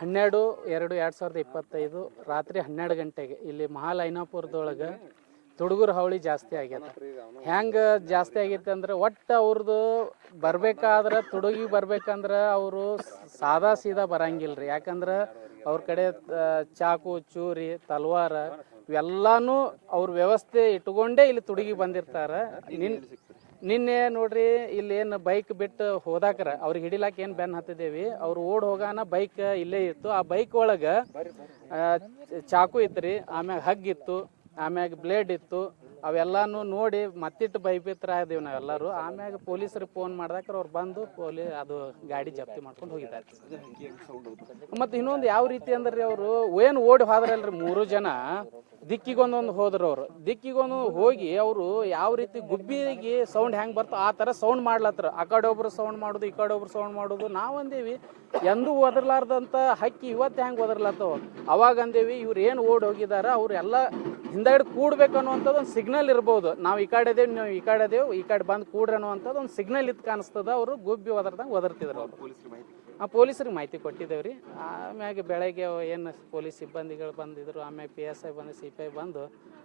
ಹನ್ನೆರಡು, ಎರಡು ಎರಡು ಸಾವಿರದ ಇಪ್ಪತ್ತೈದು ರಾತ್ರಿ ಹನ್ನೆರಡು ಗಂಟೆಗೆ. ಇಲ್ಲಿ ಮಹಾಲೈನಾಪುರದೊಳಗೆ ತುಡುಗರ ಹಾವಳಿ ಜಾಸ್ತಿ ಆಗ್ಯದ. ಹೆಂಗೆ ಜಾಸ್ತಿ ಆಗೈತೆ ಅಂದ್ರೆ ಒಟ್ಟು ಅವ್ರದ್ದು ಬರ್ಬೇಕಾದ್ರೆ ತುಡುಗಿ ಬರ್ಬೇಕಂದ್ರೆ ಅವರು ಸಾದಾ ಸೀದಾ ಬರಂಗಿಲ್ಲ ರೀ ಯಾಕಂದ್ರೆ ಅವ್ರ ಕಡೆ ಚಾಕು, ಚೂರಿ, ತಲ್ವಾರ ಇವೆಲ್ಲನೂ ಅವ್ರ ವ್ಯವಸ್ಥೆ ಇಟ್ಕೊಂಡೇ ಇಲ್ಲಿ ತುಡುಗಿ ಬಂದಿರ್ತಾರೆ. ನಿನ್ ನಿನ್ನೆ ನೋಡ್ರಿ ಇಲ್ಲಿ ಏನು ಬೈಕ್ ಬಿಟ್ಟು ಹೋದಾಕರ, ಅವ್ರಿಗೆ ಹಿಡಿಲಾಕ ಏನು ಬೆನ್ ಹತ್ತಿದೇವಿ, ಅವ್ರು ಓಡ್ ಹೋಗಾನ ಬೈಕ್ ಇಲ್ಲೇ ಇತ್ತು. ಆ ಬೈಕ್ ಒಳಗೆ ಚಾಕು ಇತ್ರಿ, ಆಮ್ಯಾಗ ಹಗ್ ಇತ್ತು, ಆಮ್ಯಾಗ ಬ್ಲೇಡ್ ಇತ್ತು. ಅವೆಲ್ಲಾನು ನೋಡಿ ಮತ್ತಿಟ್ಟು ಭಯಭೀತರ ಆದೇವು ನಾವೆಲ್ಲರೂ. ಆಮ್ಯಾಗ ಪೊಲೀಸರಿಗೆ ಫೋನ್ ಮಾಡ್ದಾಕ್ರ ಅವ್ರು ಬಂದು ಪೊಲೀ ಅದು ಗಾಡಿ ಜಪ್ತಿ ಮಾಡ್ಕೊಂಡು ಹೋಗಿದ್ದಾರೆ ಮತ್ತು ಇನ್ನೊಂದು ಯಾವ ರೀತಿ ಅಂದ್ರೆ ಅವರು, ಏನು ಓಡಿ ಹೋದ್ರಲ್ರಿ ಮೂರು ಜನ? ದಿಕ್ಕಿಗೊಂದೊಂದು ಹೋದ್ರು ಅವರು. ದಿಕ್ಕಿಗೊಂದು ಹೋಗಿ ಅವರು ಯಾವ ರೀತಿ ಗುಬ್ಬಿಗೆ ಸೌಂಡ್ ಹೆಂಗೆ ಬರ್ತೋ, ಆ ಥರ ಸೌಂಡ್ ಮಾಡ್ಲತ್ರ ಆ ಕಡೆ ಒಬ್ರು ಸೌಂಡ್ ಮಾಡೋದು, ಈ ಕಡೆ ಒಬ್ರು ಸೌಂಡ್ ಮಾಡೋದು. ನಾವು ಅಂದೇವಿ, ಎಂದೂ ಒದರ್ಲಾರ್ದಂಥ ಹಕ್ಕಿ ಇವತ್ತು ಹೆಂಗೆ ಒದರ್ಲತ್ತವ? ಅವಾಗ ಅಂದೇವಿ, ಇವ್ರು ಏನು ಓಡಿ ಹೋಗಿದಾರ, ಅವ್ರು ಎಲ್ಲ ಹಿಂದಗಡೆ ಕೂಡ್ಬೇಕು ಅನ್ನುವಂಥದ್ದು ಒಂದು ಸಿಗ್ನಲ್ ಇರ್ಬೋದು. ನಾವು ಈ ಕಡೆ ಅದೇವು ನೀವು ಈ ಕಡೆ ಅದೇವು ಈ ಕಡೆ ಬಂದು ಕೂಡ್ರಿ ಅನ್ನುವಂಥದ್ದು ಒಂದು ಸಿಗ್ನಲ್ ಇತ್ತು ಕಾಣಿಸ್ತದ. ಅವರು ಗುಬ್ಬಿ ಒದರ್ದಂಗೆ ಒದರ್ತಿದ್ರು ಅವರು. ಆ ಪೊಲೀಸರಿಗೆ ಮಾಹಿತಿ ಕೊಟ್ಟಿದ್ದೇವೆ ರೀ ಆಮ್ಯಾಗೆ ಬೆಳಗ್ಗೆ ಏನು ಪೊಲೀಸ್ ಸಿಬ್ಬಂದಿಗಳು ಬಂದಿದ್ರು ಆಮ್ಯಾಗ ಪಿ ಎಸ್ ಐ ಬಂದು ಸಿ ಪಿ ಐ ಬಂದು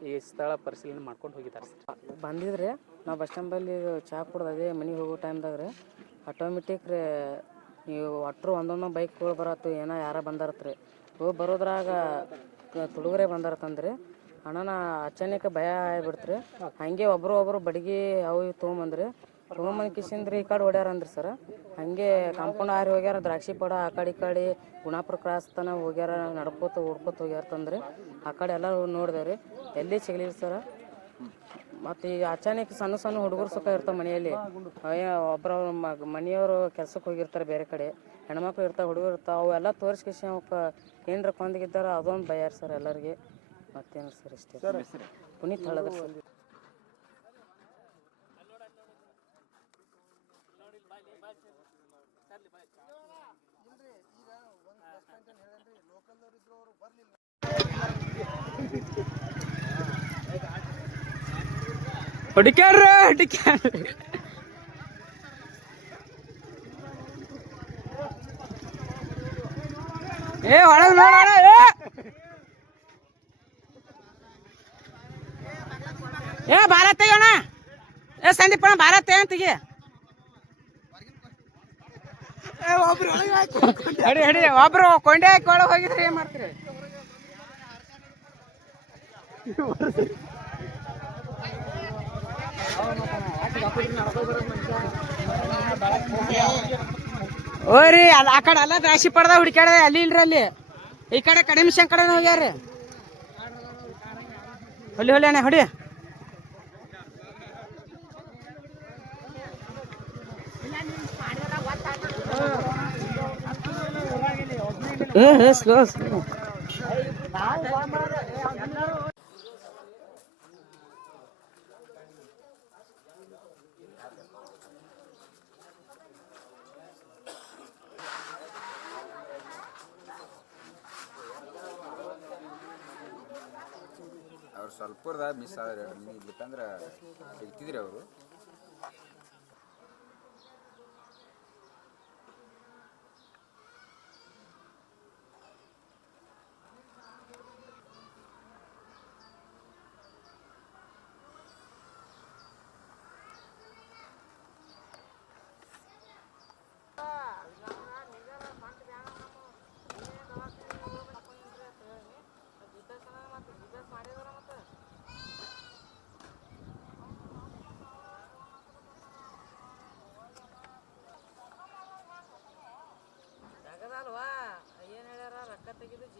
ಈ ಸ್ಥಳ ಪರಿಶೀಲನೆ ಮಾಡ್ಕೊಂಡು ಹೋಗಿದ್ದಾರೆ ಸರ್. ಬಂದಿದ್ರಿ. ನಾವು ಬಸ್ ಸ್ಟ್ಯಾಂಡಲ್ಲಿ ಚಹಾ ಕುಡ್ದು ಅದೇ ಮನೆಗೆ ಹೋಗೋ ಟೈಮ್ದಾಗ ರೀ ಆಟೋಮೆಟಿಕ್ ರೀ ನೀವು ಒಟ್ಟರು ಒಂದೊಂದು ಬೈಕ್ಗಳು ಬರತ್ತು ಏನೋ ಯಾರ ರೀ ಹೋಗಿ ಬರೋದ್ರಾಗ ತುಡುಗರೆ ತುಡುಗರೇ ಬಂದಾರತ್ತಂದ್ರಿ ಅಣ್ಣನ ಅಚಾನಕ ಭಯ ಆಗ್ಬಿಡ್ತ್ರಿ. ಹಂಗೆ ಒಬ್ರು ಒಬ್ರು ಬಡಗಿ ಅವು ಇವು ತೊಗೊಂಬಂದ್ರಿ. ತೊಗೊಂಬಂದು ಕಿಸಿಂದ್ರಿ, ಈ ಕಡೆ ಹೊಡ್ಯಾರ ಅಂದ್ರಿ ಸರ್. ಹಂಗೆ ಕಾಂಪೌಂಡ್ ಹಾರಿ ಹೋಗ್ಯಾರ, ದ್ರಾಕ್ಷಿ ಪಡ ಆ ಕಡೆ ಈ ಕಡೆ, ಗುಣಾಪುರ ಕ್ರಾಸ್ ತನ ಹೋಗ್ಯಾರ, ನಡ್ಕೋತ ಓಡ್ಕೋತ ಹೋಗ್ಯಾರ ತಂದ್ರಿ. ಆ ಕಡೆ ಎಲ್ಲ ನೋಡಿದೇವ್ರಿ. ಎಲ್ಲಿ ಸಿಗಲಿಲ್ಲ ಸರ. ಮತ್ತು ಈಗ ಅಚಾನಕ್ ಸಣ್ಣ ಸಣ್ಣ ಹುಡುಗರು ಸುಖ ಇರ್ತಾವೆ ಮನೆಯಲ್ಲಿ. ಒಬ್ಬರವ್ರ ಮಗ, ಮನೆಯವರು ಕೆಲ್ಸಕ್ಕೆ ಹೋಗಿರ್ತಾರೆ ಬೇರೆ ಕಡೆ. ಹೆಣ್ಮಕ್ಳು ಇರ್ತಾವೆ, ಹುಡುಗರು ಇರ್ತಾವೆ, ಅವೆಲ್ಲ ತೋರಿಸ್ಕಿಸಿ ಅವಕ್ಕೆ ಏನರ ಕೊಂದಿಗಿದ್ದಾರೆ ಅದೊಂದು ಭಯ ಸರ್ ಎಲ್ಲರಿಗೆ. ಮತ್ತೇನು ಸರ್ ಇಷ್ಟೇ? ಪುನೀತ್ ಹಳದ್ರ ಸರ್. ಹುಡುಕ್ಯಾಡ್ರ ಹುಡುಕ್ಯಾಡ್ರಿ ಏ ಒಳಗೆ ನೋಡೋಣ ಏ! ಏ ಬಾರ ತೆಗೋಣ ಏ ಸಂದೀಪಣ್ಣ ಬಾರ ತೆಗ. ತೆಗಿ ಹಡಿ ಹಡಿ ಒಬ್ರು ಕೊಂಡೆ ಒಳಗೆ ಹೋಗಿದ್ರೆ ಏನ್ ಮಾಡ್ತೀರಿ? ಓರಿ ಅಲ್ಲ ಆ ಕಡೆ ಅಲ್ಲ ರಾಶಿ ಪಡ್ದ ಹುಡುಕ್ಯಾಡ ಅಲ್ಲಿ ಇಲ್ರಿ ಅಲ್ಲಿ. ಈ ಕಡೆ ಕಡಿಮೆ ಶಂಕ ಕಡೆ ಹೋಗ್ಯಾರ ಹೊಲಿ ಹೊಲಿ ಅಣ್ಣ ಹೊಡಿ ಏ ಏ ಸ್ಲೋ ಸ್ಲೋ ಅವ್ರು ಸ್ವಲ್ಪದ ಮಿಸ್ ಆದ್ರೆ ಇರ್ಲಿಕ್ಕಂದ್ರೆ ಸಿಗ್ತಿದ್ರಿ ಅವರು.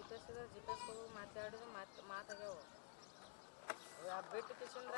ಜಿ ಪಿ ಅದ ಜಿ ಹೋಗಿ ಮಾತಾಡಿದ್ರು ಮಾತು ಮಾತಾಗ್ಯಾವ ಬಿಟ್ಟು ಕಿಶನ್ರ